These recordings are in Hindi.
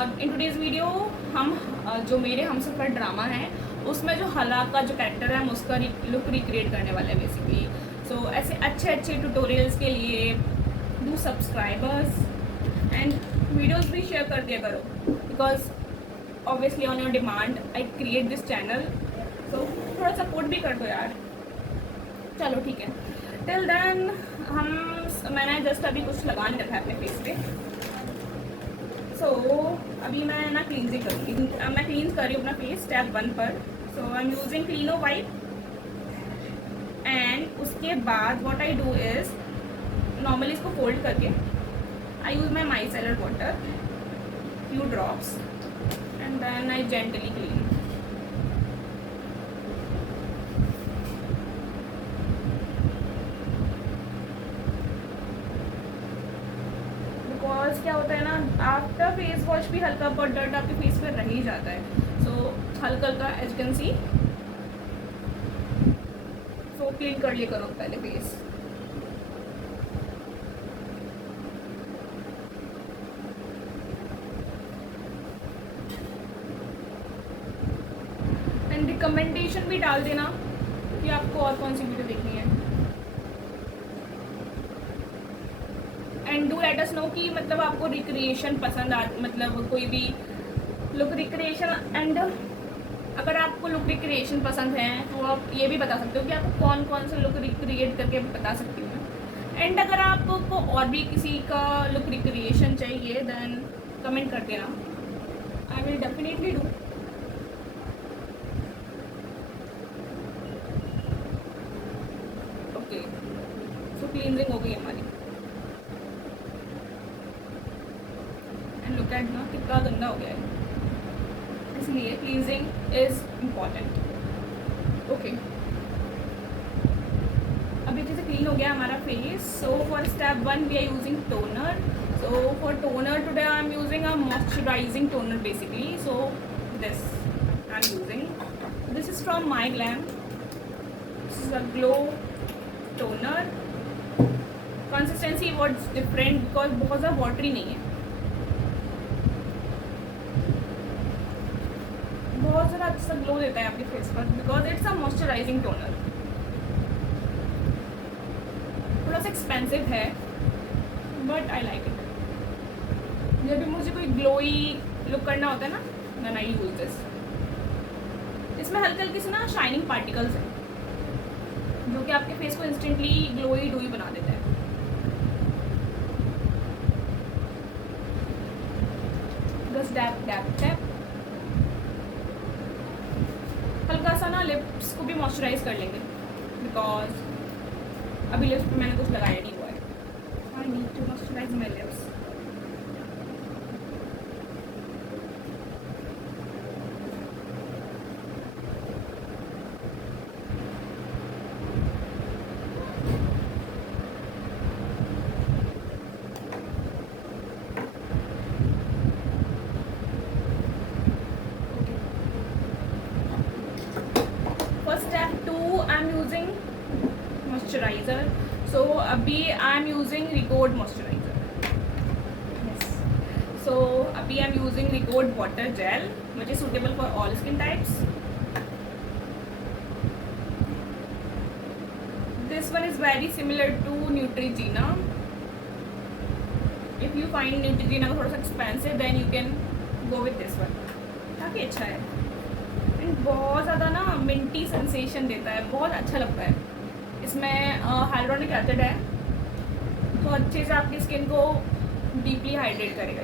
इन टुडेज़ वीडियो हम जो मेरे हमसफ़र ड्रामा है उसमें जो हला का जो कैरेक्टर है हम उसका लुक रिक्रिएट करने वाले हैं बेसिकली। सो ऐसे अच्छे अच्छे ट्यूटोरियल्स के लिए डू सब्सक्राइबर्स एंड वीडियोस भी शेयर कर दिया करो because obviously on your demand I create this channel. So थोड़ा सपोर्ट भी कर दो यार। चलो ठीक है, टिल देन मैंने जस्ट अभी कुछ लगा नहीं रखा है अपने फेस पे। अभी मैं ना क्लींजिंग करूँगी। मैं क्लींस कर रही हूँ अपना फेस स्टेप 1 पर। I am using Cleeno wipe and उसके बाद what I do is normally इसको फोल्ड करके I use my micellar water few drops and then I gently clean. Because क्या होता है ना, आफ्टर फेस वॉश भी हल्का बहुत डर्ट आपके फेस पर रह ही जाता है। सो हल्का हल्का as can see so clean कर लिए करो पहले फेस। एंड रिकमेंडेशन भी डाल देना कि आपको और कौन सी वीडियो देखनी है। And do let us know कि मतलब आपको रिक्रिएशन पसंद आ, मतलब कोई भी लुक रिक्रिएशन। एंड अगर आपको लुक रिक्रिएशन पसंद है तो आप ये भी बता सकते हो कि आपको कौन कौन सा लुक रिक्रिएट करके बता सकती हूँ। एंड अगर आपको और भी किसी का लुक रिक्रिएशन चाहिए देन कमेंट कर देना, आई will definitely do. Okay, so cleansing हो गई हमारी। लुक एट ना कितना गंदा हो गया है, इसलिए क्लींजिंग इज इम्पॉर्टेंट। ओके, अभी जैसे क्लीन हो गया हमारा face. So for step 1 we are using toner. So for toner today I am using a moisturising toner basically. So this I am using, this is from my glam, this is a glow toner. Consistency what different because बहुत ज़्यादा वाटरी नहीं है, बहुत ज़्यादा अच्छा ग्लो देता है आपके फेस पर because it's a moisturising toner. थोड़ा सा एक्सपेंसिव है बट आई लाइक इट। जब भी मुझे कोई ग्लोई लुक करना होता है ना देन आई यूज दिस। इसमें हल्के हल्के से ना शाइनिंग पार्टिकल्स हैं जो कि आपके फेस को इंस्टेंटली ग्लोई डोई बना देता है। बस डैप डैप डैप। हल्का सा ना लिप्स को भी मॉइस्चराइज कर लेंगे बिकॉज अभी लिप्स पे मैंने कुछ लगाया नहीं हुआ है। I need to moisturise my lips. Moisturiser. So अभी I am using record moisturiser. So अभी I am using record water gel which is suitable for all skin types. This one is very similar to Neutrogena. If you find Neutrogena को थोड़ा सा expensive then you can go with this one. काफ़ी अच्छा है एंड बहुत ज़्यादा ना मिंटी सेंसेशन देता है, बहुत अच्छा लगता है। इसमें हाइलोरॉनिक एसिड है तो अच्छे से आपकी स्किन को डीपली हाइड्रेट करेगा।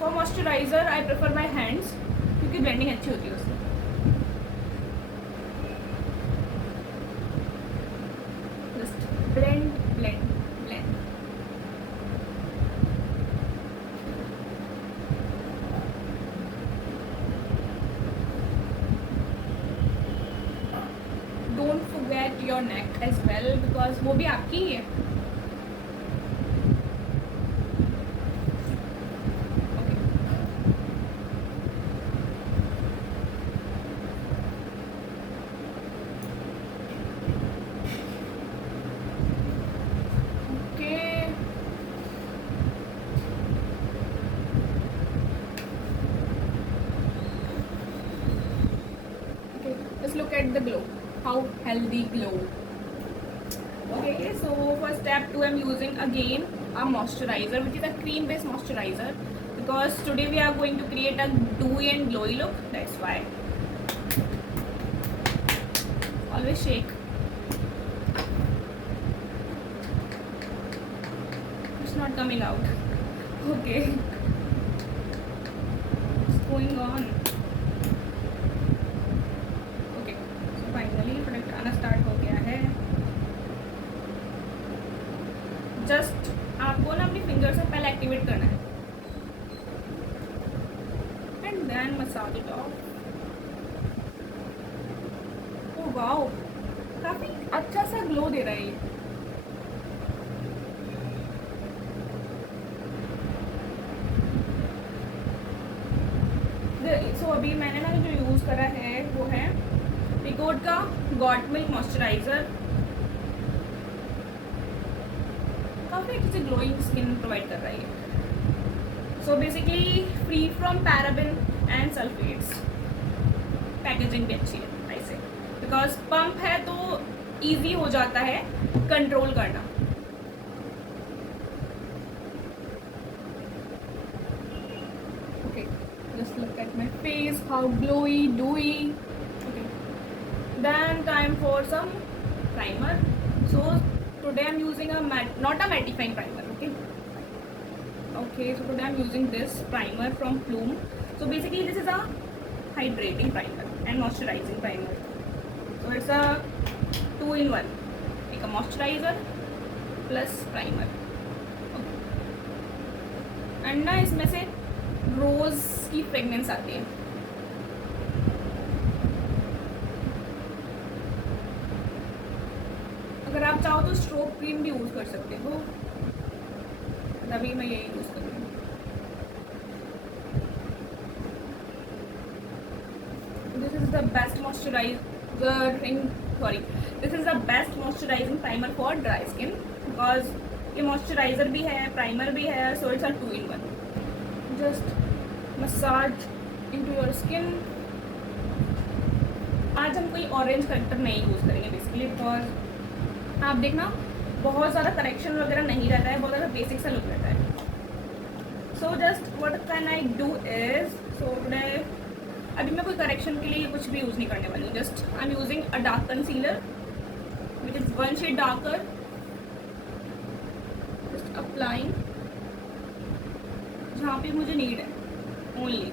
For moisturiser I prefer my hands क्योंकि ब्लेंडिंग अच्छी होती है उससे। Just blend blend blend. Don't forget your neck as well because वो भी आपकी ही है। Okay at the glow, how healthy glow. Okay, so for step 2 I'm using again a moisturizer, which is a cream based moisturizer, because today we are going to create a dewy and glowy look. That's why always shake. It's not coming out. Okay, what's going on? Okay, so finally product आना स्टार्ट हो गया है. जस्ट आपको ना अपनी फिंगर से पहले एक्टिवेट करना है and then massage it off. Oh wow, काफी अच्छा सा ग्लो दे रहा है ये. सो अभी मैंने ना जो यूज़ करा है वो है रिकोड का गॉट मिल्क मॉइस्चराइज़र. काफ़ी अच्छे से ग्लोइंग स्किन प्रोवाइड कर रहा है. So basically free from paraben and sulphates. Packaging भी अच्छी है ऐसे, बिकॉज पंप है तो इजी हो जाता है कंट्रोल करना. Just look at my face, how glowy, dewy. Okay, then time for some primer. So today I'm using a not a mattifying primer. Okay, so today I'm using this primer from Plume. So basically this is a hydrating primer and moisturizing primer. So it's a 2-in-1, like a moisturizer plus primer. Okay. And ना इसमें से रोज़ की फ्रेगनेंस आती है. अगर आप चाहो तो स्ट्रोक क्रीम भी यूज़ कर सकते हो. अभी मैं यही यूज़ कर रही हूँ. This is the best moisturiser in this is the best moisturising primer for dry skin, because ये मॉइस्चराइजर भी है, प्राइमर भी है. So it's a 2-in-1. Just massage into your skin. आज हम कोई ऑरेंज करेक्टर नहीं यूज़ करेंगे बेसिकली, बिकॉज आप देखना बहुत ज़्यादा करेक्शन वगैरह नहीं रहता है, बहुत ज़्यादा बेसिक सा लुक रहता है. So just what can I do is, so today अभी मैं कोई करेक्शन के लिए कुछ भी यूज़ नहीं करने वाली हूँ. Just I am using a dark concealer which is 1 shade darker. Just applying जहाँ पे मुझे नीड है ओनली.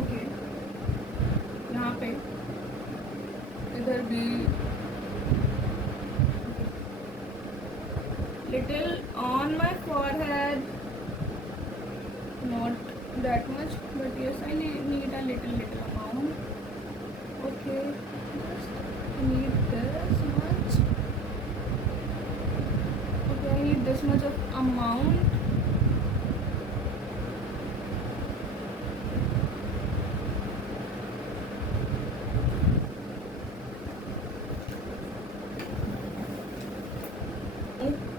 ओके, यहाँ पे इधर भी little on my forehead, not that much, but yes, I need a little amount. Okay, just need this much. Okay, I need this much of amount.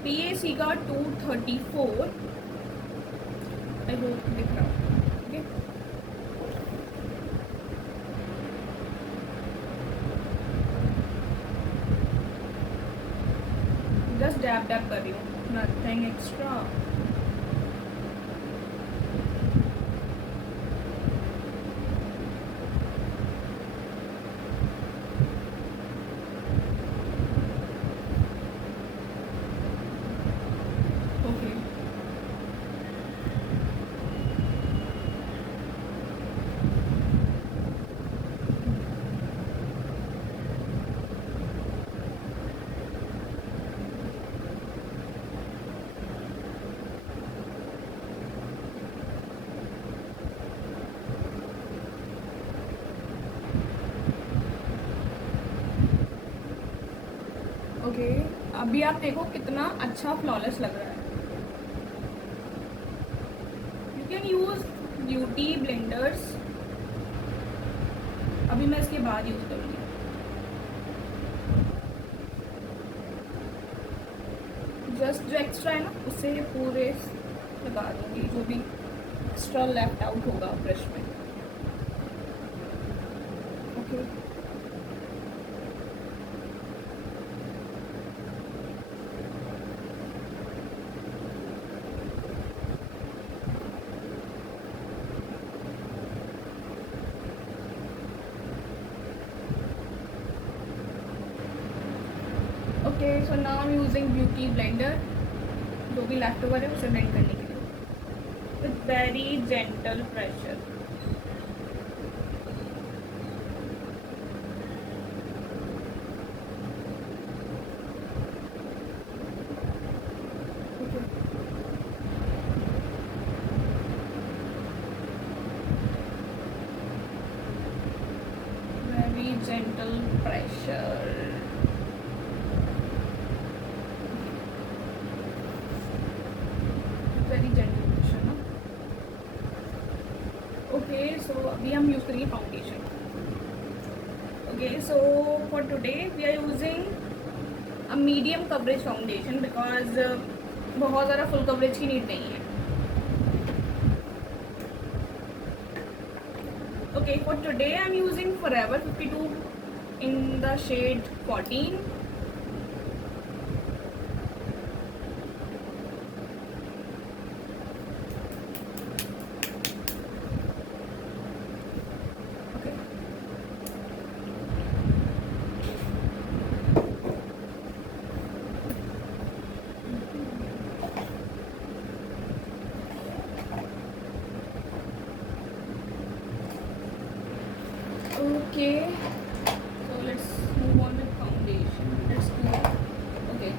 PAC का 234. I hope दिख रहा. Okay. Just dab कर रही हूँ, nothing extra. ओके, अभी आप देखो कितना अच्छा फ्लॉलेस लग रहा है. You can use beauty blenders. अभी मैं इसके बाद यूज करूँगी. जस्ट जो एक्स्ट्रा है ना उसे पूरे लगा दूँगी, जो भी एक्स्ट्रा लेफ्ट आउट होगा ब्रश में. Okay okay so now I am using beauty blender, जो भी लेफ्ट ओवर है उसे ब्लेंड करने के लिए with very gentle pressure. Very gentle pressure. Very gentle pressure, no? Okay, so अभी हम यूज़ करेंगे foundation. Okay, so for today we are using a medium coverage foundation because बहुत ज़्यादा full coverage की नीड नहीं है। Okay, for today I'm using Forever 52 in the shade 14. Okay. Okay, so let's move on with foundation. Let's do it. Okay,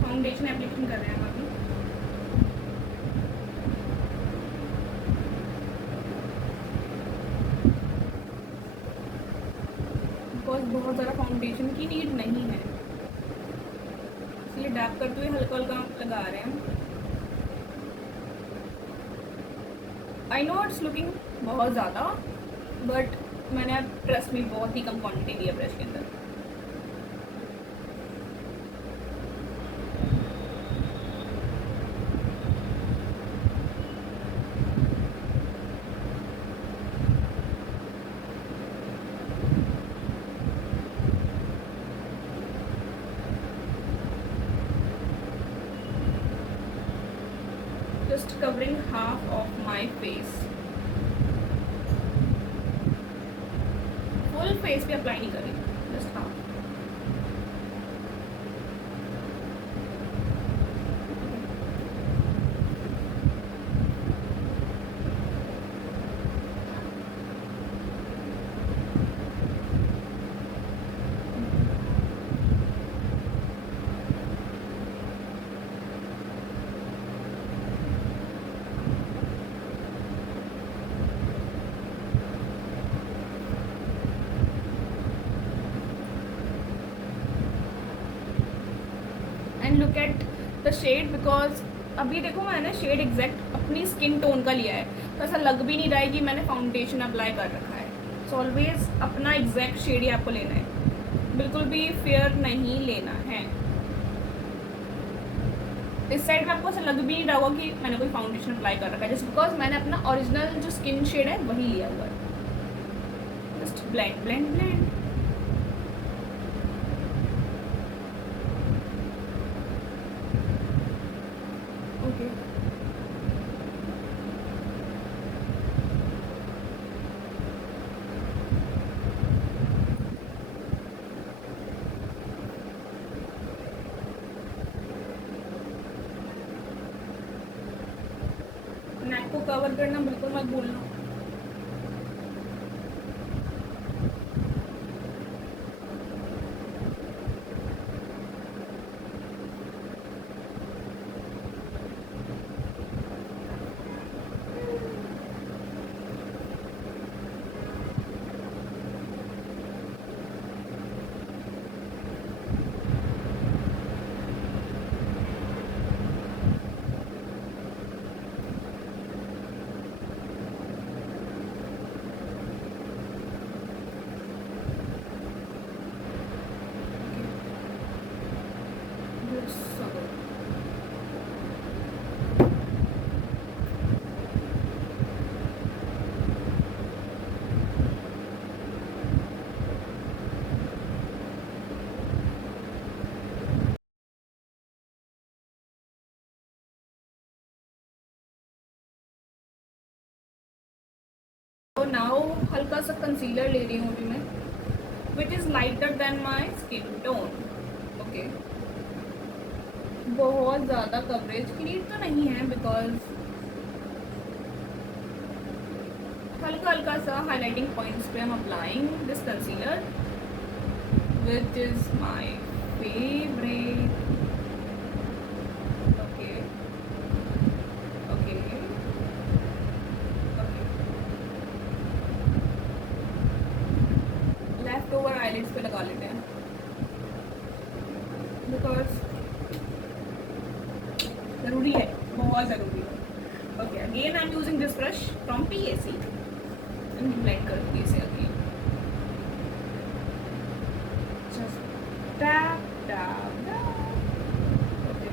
foundation application कर रहे हैं हम अभी। बिकॉज बहुत ज़्यादा फाउंडेशन की नीड नहीं है, इसलिए डैप करते हुए हल्का हल्का लगा रहे हैं हम। आई नो इट्स लुकिंग बहुत ज़्यादा, बट मैंने अब ट्रस्ट में बहुत ही कम क्वांटिटी दी है ब्रश के अंदर। Just covering half of my face, full face पे अप्लाई नहीं कर रही, just half. And look at the shade, because अभी देखो मैंने शेड एग्जैक्ट अपनी स्किन टोन का लिया है, तो ऐसा लग भी नहीं रहा है कि मैंने फाउंडेशन अप्लाई कर रखा है। सो ऑलवेज अपना एग्जैक्ट शेड ही आपको लेना है, बिल्कुल भी फेयर नहीं लेना है। इस साइड में आपको ऐसा लग भी नहीं रहा होगा कि मैंने कोई फाउंडेशन अप्लाई कर रखा है, जस्ट बिकॉज मैंने अपना ओरिजिनल जो स्किन शेड है वही लिया हुआ है। Just blend blend blend. Okay neck को कवर करना बिल्कुल मत भूलना। तो नाउ हल्का सा कंसीलर ले रही हूँ अभी मैं, which is lighter than my skin tone. Okay, बहुत ज़्यादा कवरेज क्रिएट तो नहीं है, बिकॉज हल्का हल्का सा हाईलाइटिंग पॉइंट्स पे हम applying this concealer which is my favourite. Okay okay okay, left over eyelids पे लगा लेते हैं, बिकॉज ज़रूरी है, बहुत ज़रूरी है। Okay, again I am using this brush from PAC and blend कर दूँगी इसे again. Just tap tap tap. Okay,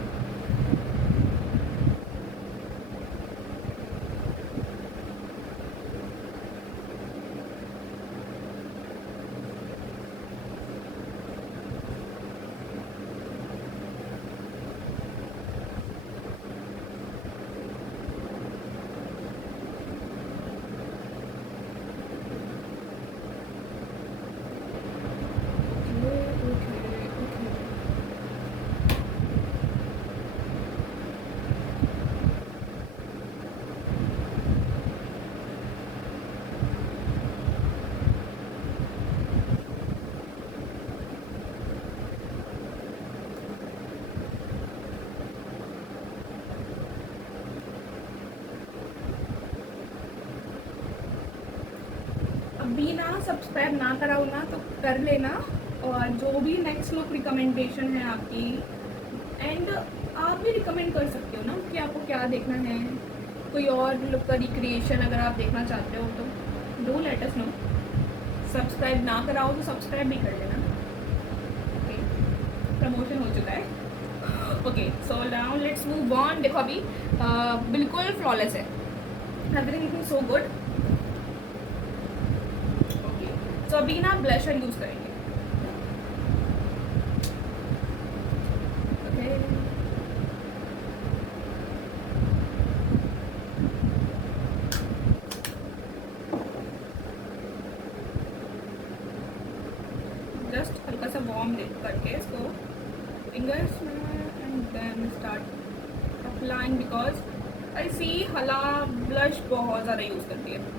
अभी ना सब्सक्राइब ना करा हो ना तो कर लेना, और जो भी नेक्स्ट लुक रिकमेंडेशन है आपकी, एंड आप भी रिकमेंड कर सकते हो ना कि आपको क्या देखना है, कोई और लुक का रिक्रिएशन अगर आप देखना चाहते हो तो do let us know. Subscribe ना करा हो तो सब्सक्राइब भी कर लेना। ओके, प्रमोशन हो चुका है। Okay, so now let's move on. देखो अभी बिल्कुल फ्लॉलेस है, एवरीथिंग लुकिंग सो गुड। तो अभी ना ब्लशर यूज करेंगे। ओके, जस्ट हल्का सा वार्म करके इसको फिंगर्स में and then start applying, because I see हला ब्लश बहुत ज़्यादा यूज़ करती है,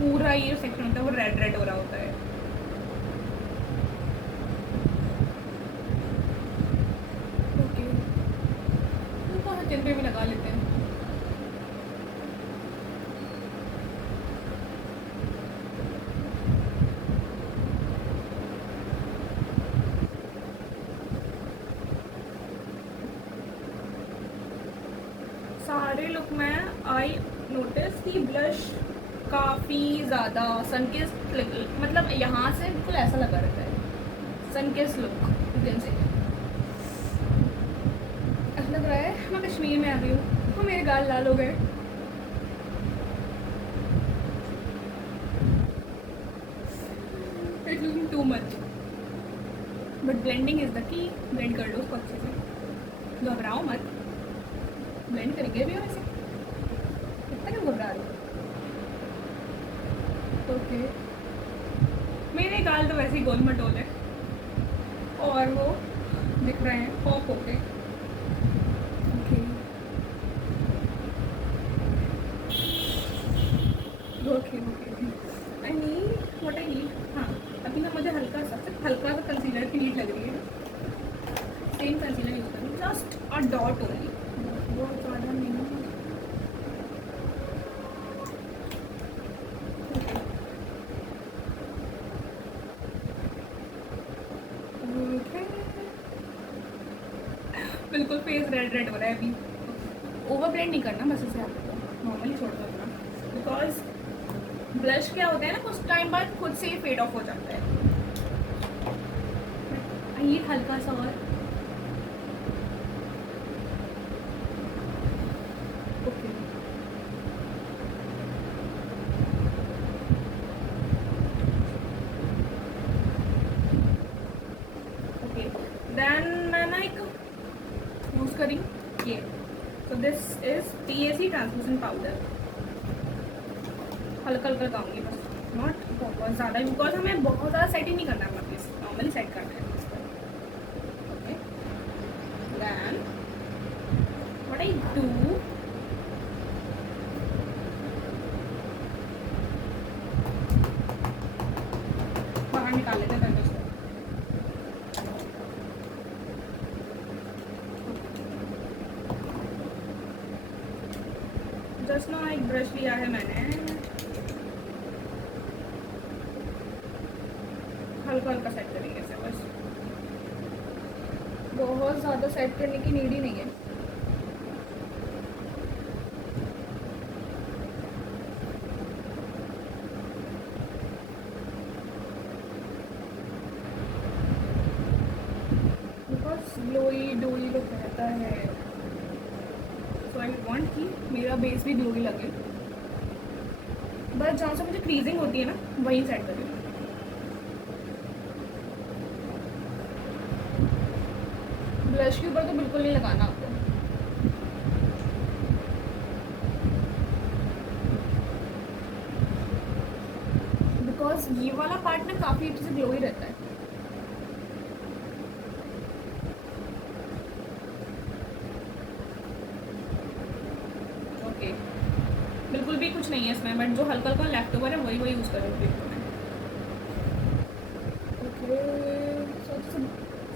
पूरा ये सेक्शन होता है वो रेड रेड हो रहा होता है। ओके, हल्का सा चिन पे भी लगा लेते हैं। सारे लुक में आई नोटिस कि ब्लश काफ़ी ज़्यादा सनकिस्ड, मतलब यहाँ से बिल्कुल ऐसा लगा रहता है सनकिस्ड लुक, दिन से ऐसा लग रहा है मैं कश्मीर में आ गई हूँ, तो मेरे गाल लाल हो गए। It's looking too much, but blending is the key. Blend कर लो उसको अच्छे से, घबराओ मत, ब्लेंड करेंगे भी वैसे, कितना क्यों घबरा रहे हो। ओके, मेरे गाल तो वैसे ही गोल मटोल है और वो दिख रहे हैं पॉप होके। Okay okay okay, I need what I need. हाँ, अभी ना मुझे हल्का सा, सिर्फ हल्का सा कंसीलर की नीड लग रही है। सेम कंसीलर यूज़ करूँ, जस्ट अ डॉट ओनली, बहुत ज़्यादा नहीं। बिल्कुल फेस रेड रेड हो रहा है अभी। ओवर ब्लेंड नहीं करना, बस इसे आपको नॉर्मली छोड़ दो अपना, बिकॉज ब्लश क्या होता है ना, कुछ टाइम बाद खुद से ही फेड ऑफ हो जाता है। ये हल्का सा और ओके, ओके, देन मैं ना एक यूज़ करी ये, so this is PAC translucent powder, हल्का हल्का लगाऊंगी बस, नॉट बहुत ज़्यादा, बिकॉज हमें बहुत ज़्यादा सेटिंग नहीं करना है अपना फेस, नॉर्मली सेट करना है इस पर। Okay, then what I do, बाहर निकाल लेते हैं पहले उसको। जस्ट ना एक ब्रश लिया है मैंने, हल्का हल्का सेट करेंगे इसे बस, बहुत ज़्यादा सेट करने की नीड ही नहीं है। बिकॉज ग्लोई डोई लुक रहता है, सो आई वांट कि मेरा बेस भी ग्लोई लगे, बस जहाँ से मुझे क्रीजिंग होती है ना वहीं सेट करें। ब्लश के ऊपर तो बिल्कुल नहीं लगाना आपको, बिकॉज ये वाला पार्ट ना काफ़ी अच्छे से ग्लो ही रहता है। ओके, बिल्कुल भी कुछ नहीं है इसमें, बट जो हल्का हल्का लेफ्ट ओवर है वही वही यूज़ करूँगी मैं। ओके,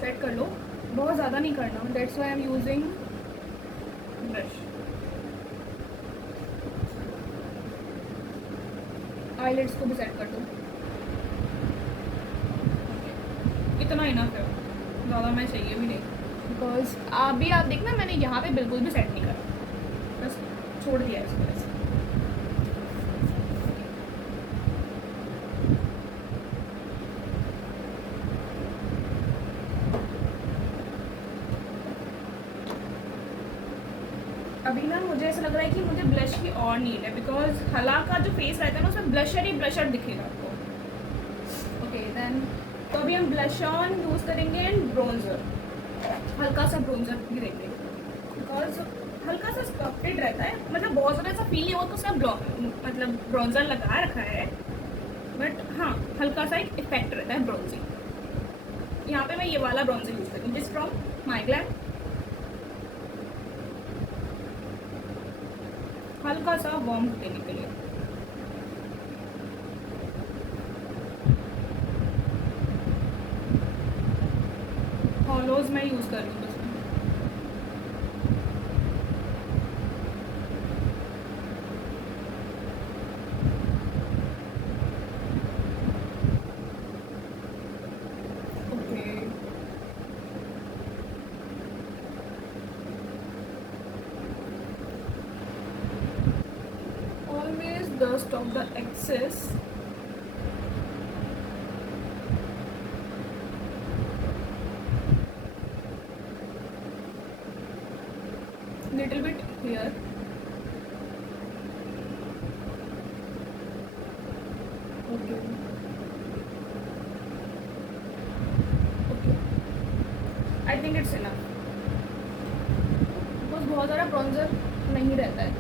सेट कर लो, बहुत ज़्यादा नहीं करना, that's why I am using brush. Eyelids को भी सेट कर दो, इतना इनफ है, ज़्यादा मैं चाहिए भी नहीं, बिकॉज आप देखना मैंने यहाँ पे बिल्कुल भी सेट नहीं करा, बस छोड़ दिया है इसको ऐसे। अभी ना मुझे ऐसा लग रहा है कि मुझे ब्लश की और नीड है, बिकॉज हला का जो फेस रहता है ना उसमें ब्लशर ही ब्लशर दिखेगा आपको। ओके देन, तो अभी हम ब्लश ऑन यूज़ करेंगे एंड ब्रोंजर, हल्का सा ब्रोंजर भी देंगे, बिकॉज हल्का सा स्कल्प्टेड रहता है, मतलब बहुत ज़्यादा ऐसा फील नहीं होता उसमें मतलब ब्रोंजर लगा रखा है, बट हाँ हल्का सा एक इफेक्ट रहता है ब्रोंजिंग। यहाँ पे मैं ये वाला ब्रोंजर यूज़ करूँगी जिस फ्रॉम माई ग्लैम, हल्का सा वार्म देने के लिए। हॉलोज मैं यूज़ कर रही हूँ उसमें। Okay, always dust off the excess, little bit here, okay, okay, I think it's enough, because बहुत ज़्यादा ब्रॉन्जर नहीं रहता है।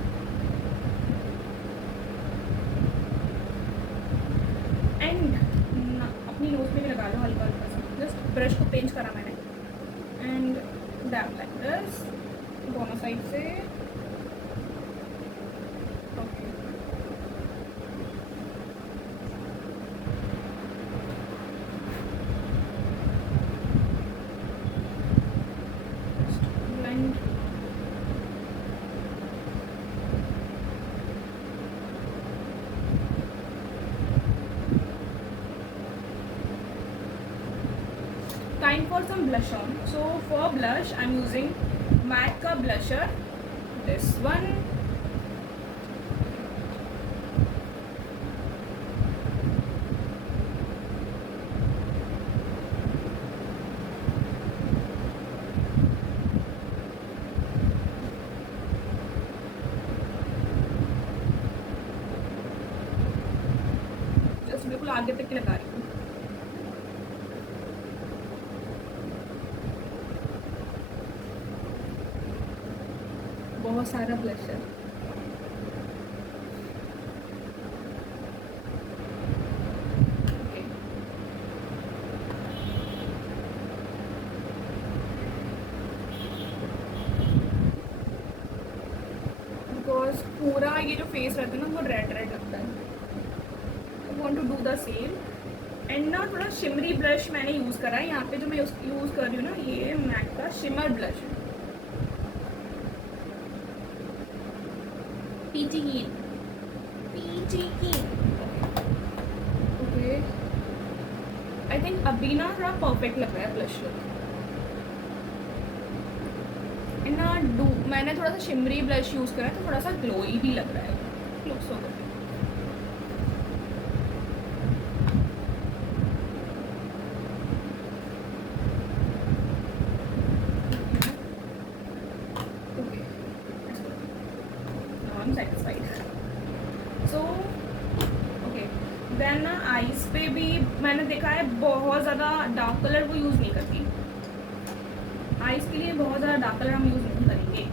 एंड अपनी नोज पे भी लगा लो हल्का हल्का सा, जस्ट ब्रश को पेंच करा मैंने एंड डैब लाइक दिस दोनों साइड से। Okay, blend, time for some blush on. So for blush I'm using MAC का blusher, this one, जस्ट बिल्कुल आगे तक की लगा रही हूँ। बहुत सारा ब्लशर, बिकॉज पूरा ये जो फेस रहता है ना वो रेड रेड लगता है. I want to do the same. And ना थोड़ा शिमरी ब्लश मैंने यूज़ करा है. यहाँ पे जो मैं यूज़ कर रही हूँ ना ये मैक का शिमर ब्लश है. पीची ग्रीन. ओके. आई थिंक अभी ना थोड़ा परफेक्ट लग रहा है ब्लश लुक. एंड ना मैंने थोड़ा सा शिमरी ब्लश यूज़ करा है तो थोड़ा सा ग्लोई भी लग रहा है. Look so good. देन ना आईज पे भी मैंने देखा है बहुत ज़्यादा डार्क कलर वो यूज़ नहीं करती. आईज के लिए बहुत ज़्यादा डार्क कलर हम यूज़ नहीं करेंगे.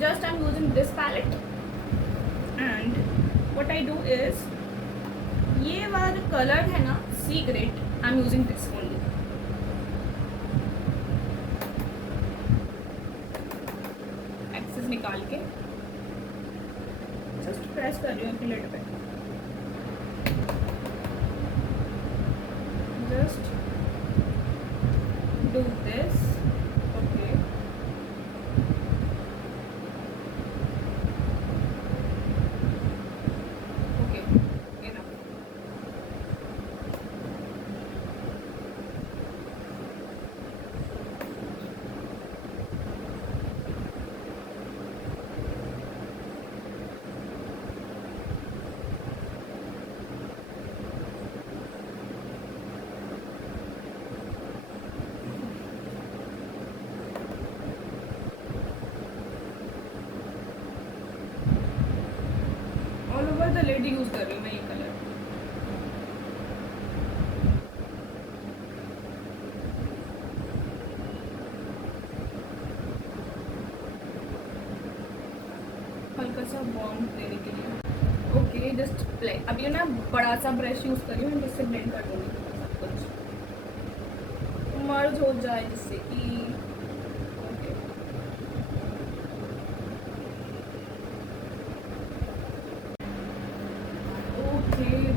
Just I am using this palette and what I do is ये वाला जो कलर है ना secret I am using this only. Excess निकाल के जस्ट प्रेस कर रही हूँ अपनी लिड पे. Just do this. Okay. Okay. Enough. All over the lid use कर रही हूँ मैं ये कलर. हल्का सा वार्म देने के लिए. Okay just blend. अभी ना बड़ा सा ब्रश यूज कर रही हूँ जिससे ब्लेंड कर दूँगी सब कुछ मर्ज हो जाए जिससे कि.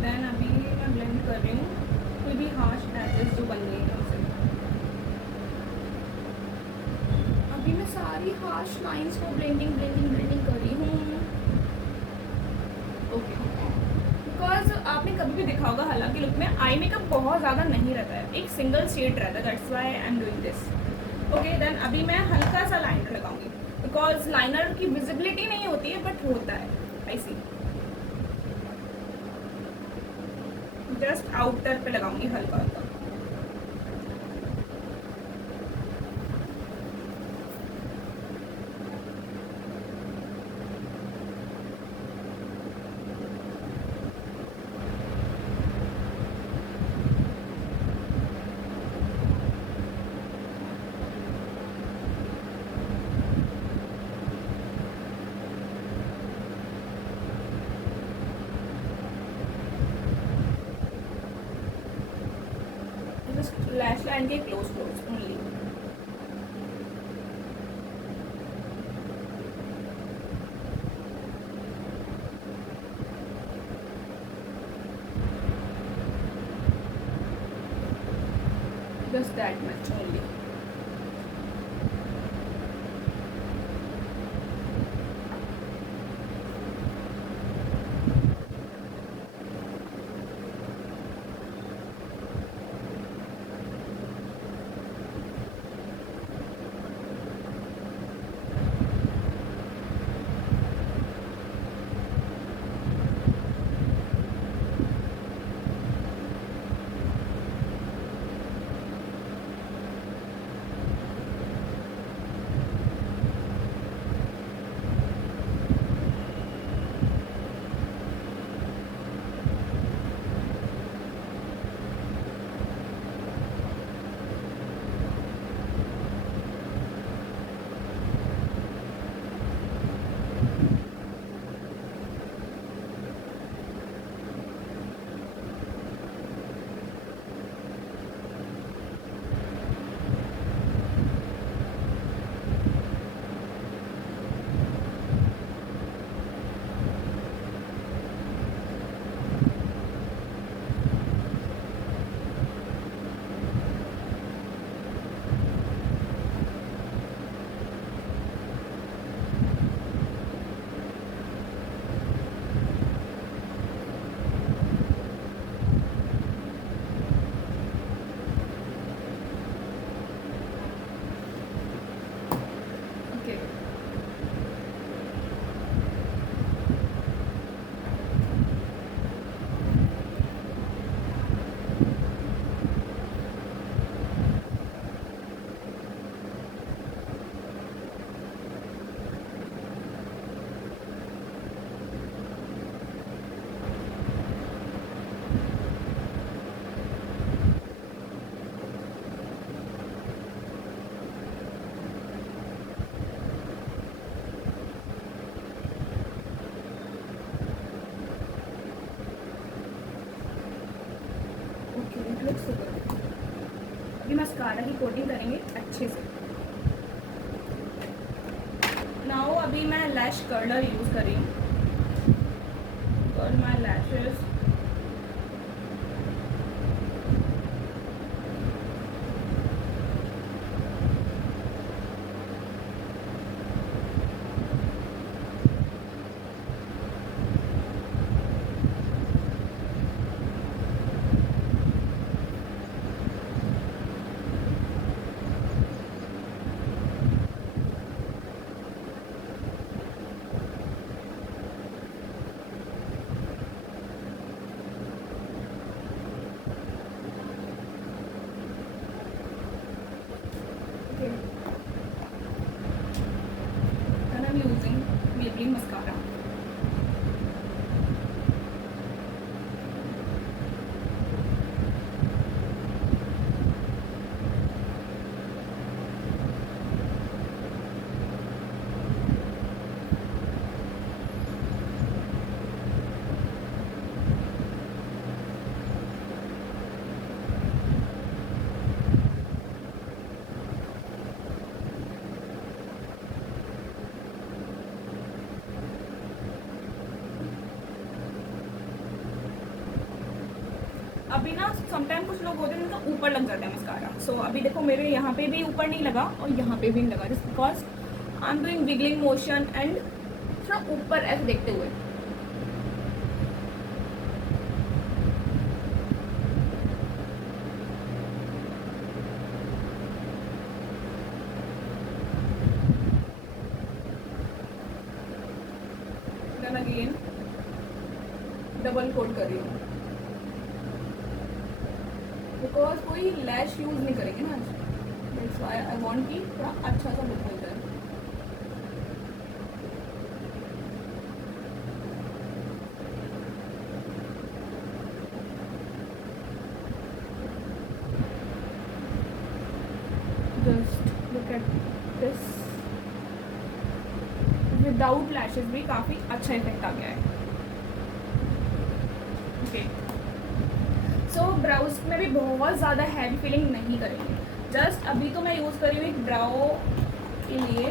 देन अभी मैं ब्लेंड कर रही हूँ कोई भी हार्श एजेस जो बन गई है उसे. अभी मैं सारी हार्श लाइंस को ब्लेंडिंग कर रही हूँ. ओके. बिकॉज आपने कभी भी देखा होगा हालांकि लुक में आई मेकअप बहुत ज़्यादा नहीं रहता है. एक सिंगल शेड रहता है. That's why I am doing this. Okay then अभी मैं हल्का सा लाइनर लगाऊंगी बिकॉज लाइनर की विजिबिलिटी नहीं होती है बट होता है. आई सी. जस्ट आउटर पे लगाऊंगी हल्का हल्का. लैश लाइन के close only. Just that much only. Okay okay, it looks good. अभी मस्कारा की कोटिंग करेंगे अच्छे से। नाउ अभी मैं लैश कर्लर यूज़ कर रही हूँ। Curl my lashes. Okay. And I'm using Maybelline mascara. अभी ना समटाइम कुछ लोग होते हैं जिनका ऊपर लग जाता है मस्कारा। सो अभी देखो मेरे यहाँ पे भी ऊपर नहीं लगा और यहाँ पे भी नहीं लगा, just because I am doing wiggling motion and थोड़ा ऊपर ऐसे देखते हुए। देन अगेन डबल कोट कर रही हूँ बिकॉज कोई लैश यूज़ नहीं करेंगे ना, दैट्स व्हाई आई वांट कि थोड़ा अच्छा सा लुक मिल जाए। Just look at this, without lashes भी काफ़ी अच्छा इफेक्ट आ गया है। ओके सो ब्राउज में भी बहुत ज़्यादा हैवी फीलिंग नहीं करेंगे। जस्ट अभी तो मैं यूज़ कर रही हूँ एक ब्राउ के लिए।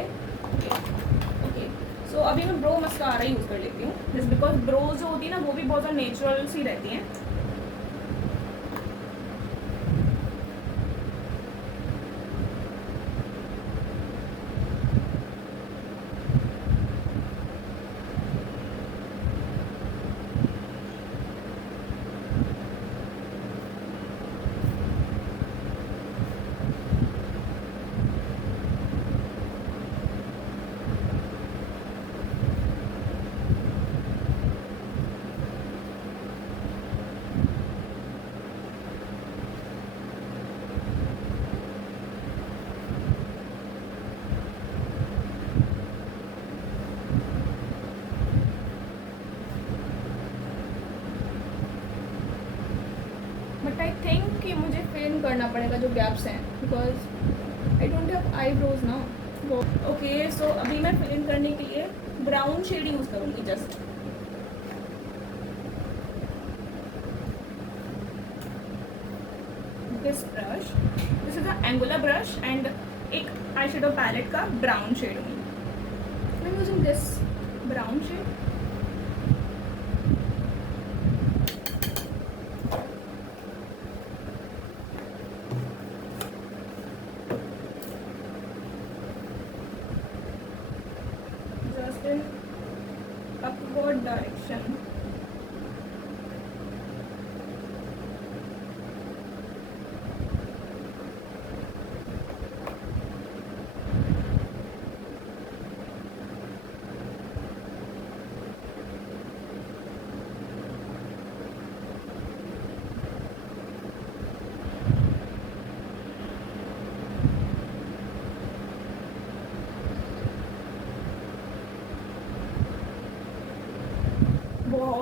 ओके सो अभी मैं ब्रो मस्कारा यूज़ कर लेती हूँ, जस्ट बिकॉज ब्रो जो होती है ना वो भी बहुत ज़्यादा नेचुरल सी रहती हैं। बट आई थिंक कि मुझे फिल करना पड़ेगा जो गैप्स हैं, because I don't have eyebrows ना। ओके सो अभी मैं फिल इन करने के लिए ब्राउन शेड यूज़ करूँगी। Just this brush, this is a angular brush and एक आई शेडो पैलेट का ब्राउन शेड होगी। I am using this brown shade. Just in upward direction.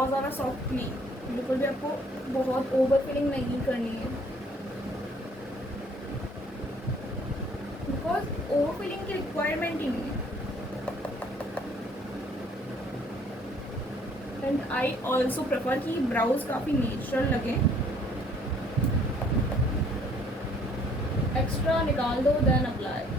बहुत ज़्यादा सॉफ्ट नहीं, बिल्कुल भी आपको बहुत ओवर फिलिंग नहीं करनी है, बिकॉज ओवर फिलिंग की रिक्वायरमेंट ही नहीं है। एंड आई ऑल्सो प्रेफर कि ब्राउज काफ़ी नेचुरल लगे। एक्स्ट्रा निकाल दो देन अप्लाई।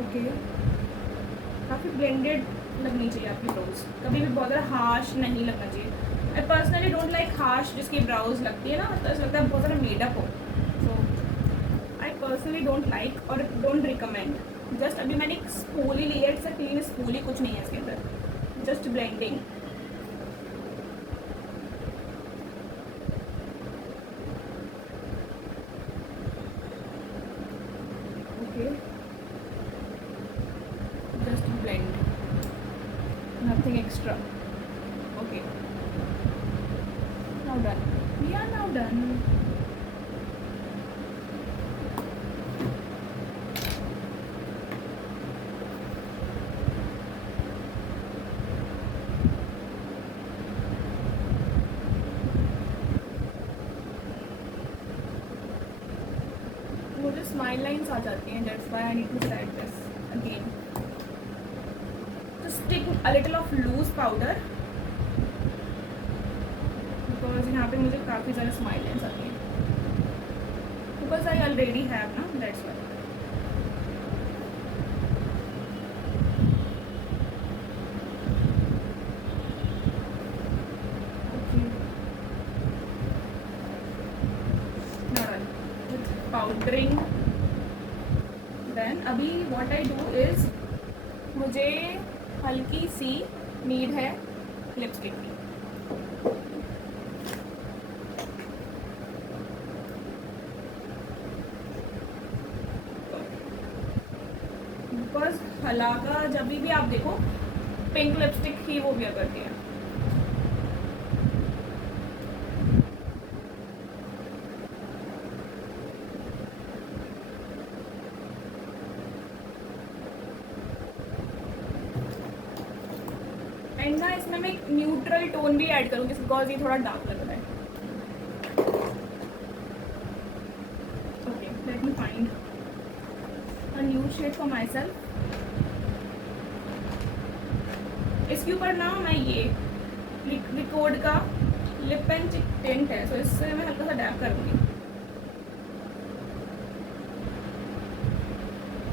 ओके, काफ़ी ब्लेंडेड लगनी चाहिए आपकी ब्राउज, कभी भी बहुत ज़्यादा हार्श नहीं लगना चाहिए। I personally don't like harsh जिसकी ब्राउज लगती है ना, तो ऐसा लगता है बहुत ज़्यादा मेडअप हो। सो आई पर्सनली डोंट लाइक और डोंट रिकमेंड। जस्ट अभी मैंने एक स्पूली ली है, इट्स क्लीन स्पूली, कुछ नहीं है इसके अंदर, just blending. Okay, just blend, nothing extra. Okay, now done. We are now done. मुझे स्माइल लाइन्स आ जाती हैं, that's why I need to set this again. Just take a little of loose powder because यहाँ पे मुझे काफ़ी ज़्यादा स्माइल लाइन्स आती हैं, because I already have ना, that's why. Okay. Now done with powdering. Then अभी what I do is मुझे हल्की सी नीड है लिपस्टिक की। बिकॉज हलाका जब भी आप देखो पिंक लिपस्टिक ही वो वियर करती है। एंड ना इसमें मैं एक न्यूट्रल टोन भी ऐड करूँगी बिकॉज ये थोड़ा डार्क लग रहा है। Okay, let me find a new shade for myself. इसके ऊपर ना मैं ये लिक्विड का लिप एंड चिक टिंट है, तो इससे मैं हल्का सा डैप करूँगी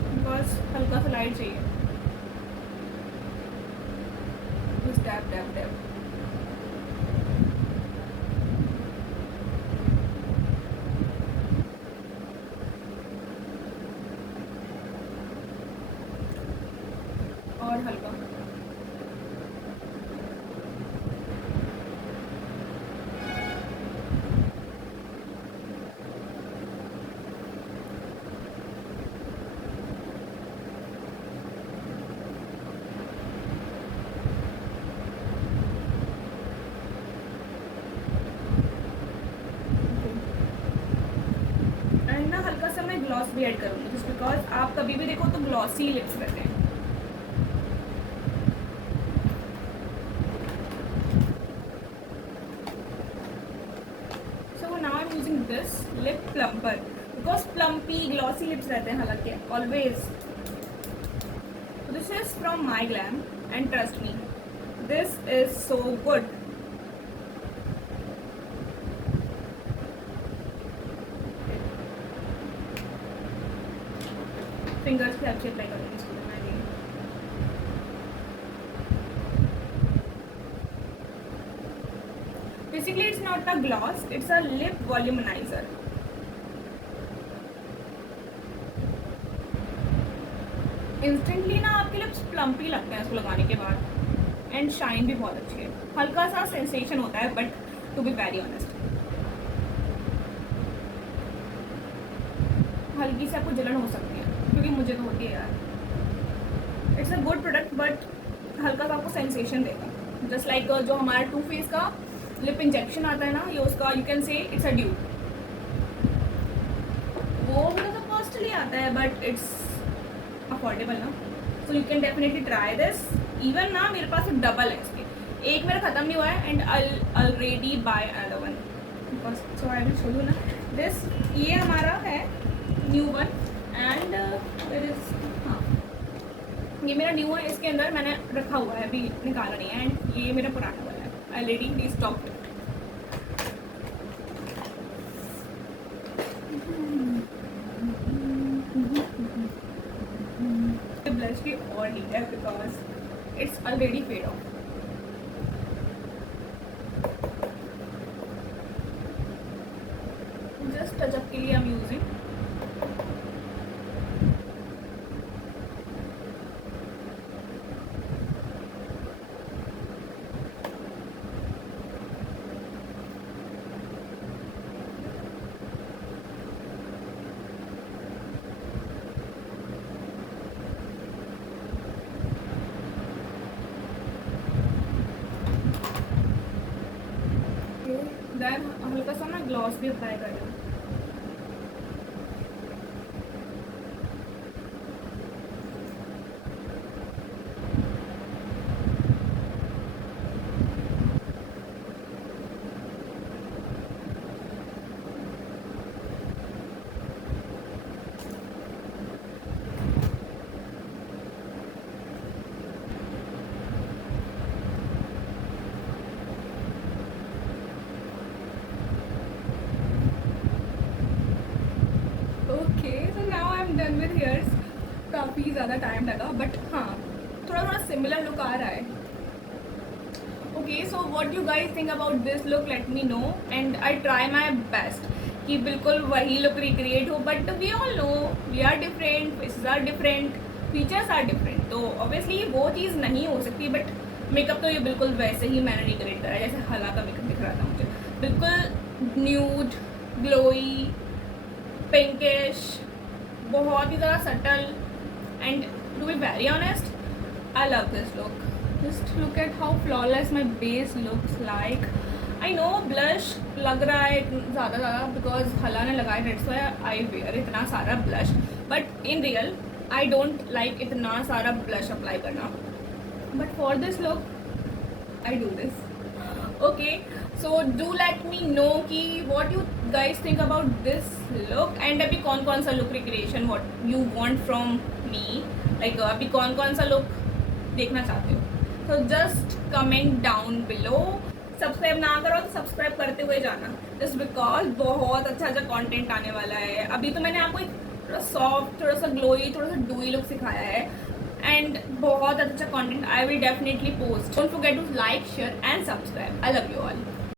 बिकॉज हल्का सा लाइट चाहिए। Dab, dab, dab. और हल्का ग्लॉस भी ऐड करूँगी जस्ट बिकॉज आप कभी भी देखो तो ग्लॉसी लिप्स रहते हैं। So now I am using this lip plumper because plumpy glossy lips रहते हैं हालांकि always. This is from my glam and trust me this is so good. Fingers पे अच्छे अप्लाई करूँगी इसको मैं भी। Basically it's not a gloss, it's a lip volumiser. Instantly ना आपके लिप्स प्लम्पी लगते हैं इसको लगाने के बाद एंड शाइन भी बहुत अच्छी है। हल्का सा सेंसेशन होता है but to be very honest हल्की से आपको जलन हो सकती है क्योंकि मुझे तो होती है यार। It's a good product but हल्का सा आपको सेंसेशन देगा, जस्ट लाइक जो हमारा टू फेस का लिप इंजेक्शन आता है ना, ये उसका you can say it's a dupe. वो भी तो कॉस्टली आता है बट इट्स अफोर्डेबल ना, so you can definitely try this. Even ना मेरे पास डबल है इसके, एक मेरा ख़त्म नहीं हुआ है and I already by another one because so I will show you ना दिस। ये हमारा है new one and it is, हाँ ये मेरा न्यू है, इसके अंदर मैंने रखा हुआ है, अभी निकाला नहीं है, एंड ये मेरा पुराना वाला है ऑलरेडी रीस्टॉक्ड। ब्लश की और नीड है because it's already faded off. Just touchup के लिए आई एम यूजिंग। देन हल्का सा ना ग्लॉस भी अप्लाई कर लूँ। डन विद हेयर्स, काफ़ी ज़्यादा टाइम लगा बट हाँ थोड़ा थोड़ा सिमिलर लुक आ रहा है। Okay so what you guys think about this look, let me know and I try my best कि बिल्कुल वही लुक रिक्रिएट हो, but we all know we are different, faces are different, features are different, तो ऑब्वियसली वो चीज़ नहीं हो सकती। बट मेकअप तो ये बिल्कुल वैसे ही मैंने रिक्रिएट करा है जैसे हला का मेकअप दिख रहा था मुझे, बिल्कुल न्यूड, ग्लोई, पिंकिश, बहुत ही ज़्यादा subtle and to be very honest I love this look. Just look at how flawless my base looks like. I know blush लग रहा है ज़्यादा बिकॉज हला ने लगाया, दैट्स व्हाई आई वेयर इतना सारा blush, but in real I don't like इतना सारा ब्लश अप्लाई करना, but for this look I do this. Okay so do let me know कि what you guys think about this look and अभी कौन कौन सा look recreation what you want from me, like अभी कौन कौन सा लुक देखना चाहते हो, तो just comment down below. Subscribe ना करो तो सब्सक्राइब करते हुए जाना, जस्ट बिकॉज बहुत अच्छा अच्छा कंटेंट आने वाला है। अभी तो मैंने आपको एक थोड़ा सॉफ्ट, थोड़ा सा ग्लोई, थोड़ा सा डूई लुक सिखाया है एंड बहुत अच्छा content I will definitely post. Don't forget to like, share and subscribe. I love you all.